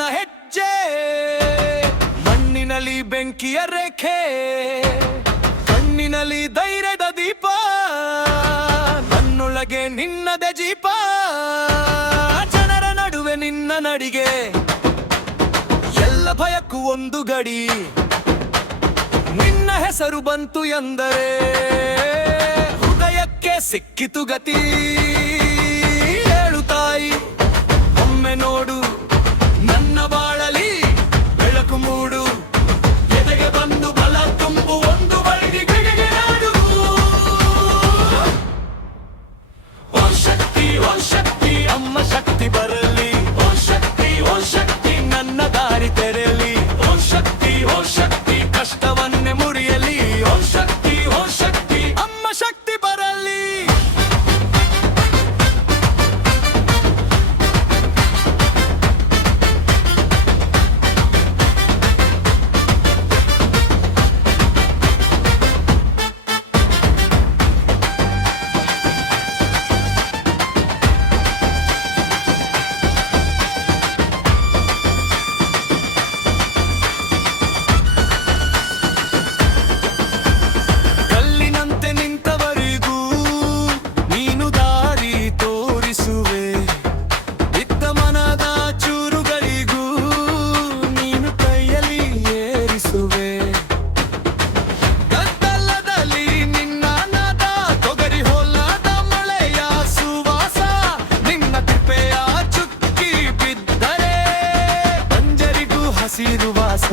ನನ್ನ ಹೆಜ್ಜೆ ಮಣ್ಣಿನಲ್ಲಿ ಬೆಂಕಿಯ ರೇಖೆ, ಕಣ್ಣಿನಲ್ಲಿ ಧೈರ್ಯದ ದೀಪ, ನನ್ನೊಳಗೆ ನಿನ್ನದೆ ಜೀಪ, ಜನರ ನಡುವೆ ನಿನ್ನ ನಡಿಗೆ, ಎಲ್ಲ ಭಯಕ್ಕೂ ಒಂದು ಗಡಿ, ನಿನ್ನ ಹೆಸರು ಬಂತು ಎಂದರೆ ಹೃದಯಕ್ಕೆ ಸಿಕ್ಕಿತು ಗತಿ. ಹೇಳು ತಾಯಿ, ಒಮ್ಮೆ ನೋಡು ನನ್ನ ಬಾಳಲಿ ಬೆಳಕು ಮೂಡು, ಎದೆಗೆ ಬಂದು ಬಲ ತುಂಬು ಒಂದು ಬಳಿಗೆ ಬಿಡಿಗೆ ನಾಡು. ಓ ಶಕ್ತಿ ಅಮ್ಮ ಶಕ್ತಿ ಬರಲಿ, ಓ ಶಕ್ತಿ ನನ್ನ ದಾರಿ ತೆರೆಯಲಿ, ಓ ಶಕ್ತಿ ಕಷ್ಟವನ್ನೇ ಮುರಿಯಲಿ, ಓ ಶಕ್ತಿ ಅಮ್ಮ ಶಕ್ತಿ ಬರಲಿ. ಹಸಿರುವಾಸ